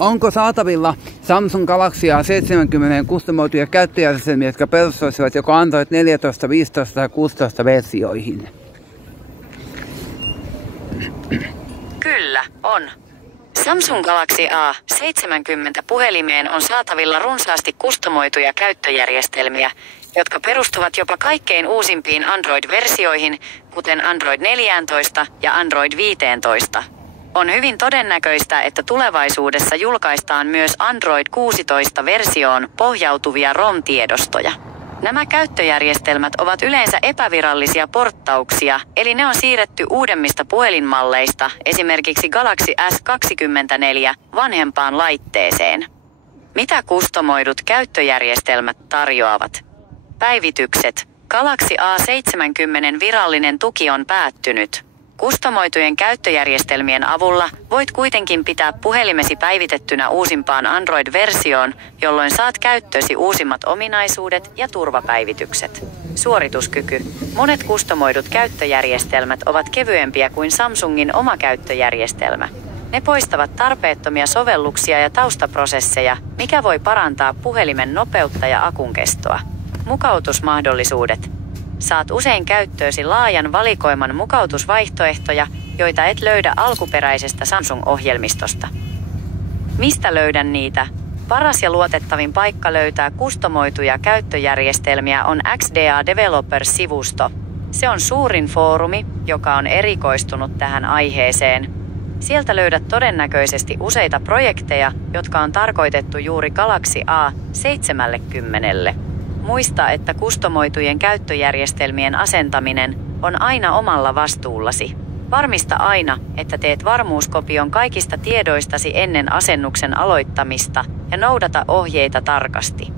Onko saatavilla Samsung Galaxy A70 kustomoituja käyttöjärjestelmiä, jotka perustuisivat joko Android 14, 15 tai 16 versioihin? Kyllä, on. Samsung Galaxy A70 puhelimeen on saatavilla runsaasti kustomoituja käyttöjärjestelmiä, jotka perustuvat jopa kaikkein uusimpiin Android-versioihin, kuten Android 14 ja Android 15. On hyvin todennäköistä, että tulevaisuudessa julkaistaan myös Android 16-versioon pohjautuvia ROM-tiedostoja. Nämä käyttöjärjestelmät ovat yleensä epävirallisia porttauksia, eli ne on siirretty uudemmista puhelinmalleista, esimerkiksi Galaxy S24, vanhempaan laitteeseen. Mitä kustomoidut käyttöjärjestelmät tarjoavat? Päivitykset. Galaxy A70 virallinen tuki on päättynyt. Kustomoitujen käyttöjärjestelmien avulla voit kuitenkin pitää puhelimesi päivitettynä uusimpaan Android-versioon, jolloin saat käyttöösi uusimmat ominaisuudet ja turvapäivitykset. Suorituskyky. Monet kustomoidut käyttöjärjestelmät ovat kevyempiä kuin Samsungin oma käyttöjärjestelmä. Ne poistavat tarpeettomia sovelluksia ja taustaprosesseja, mikä voi parantaa puhelimen nopeutta ja akun kestoa. Mukautusmahdollisuudet. Saat usein käyttöösi laajan valikoiman mukautusvaihtoehtoja, joita et löydä alkuperäisestä Samsung-ohjelmistosta. Mistä löydän niitä? Paras ja luotettavin paikka löytää kustomoituja käyttöjärjestelmiä on XDA Developers-sivusto. Se on suurin foorumi, joka on erikoistunut tähän aiheeseen. Sieltä löydät todennäköisesti useita projekteja, jotka on tarkoitettu juuri Galaxy A70. Muista, että kustomoitujen käyttöjärjestelmien asentaminen on aina omalla vastuullasi. Varmista aina, että teet varmuuskopion kaikista tiedoistasi ennen asennuksen aloittamista ja noudata ohjeita tarkasti.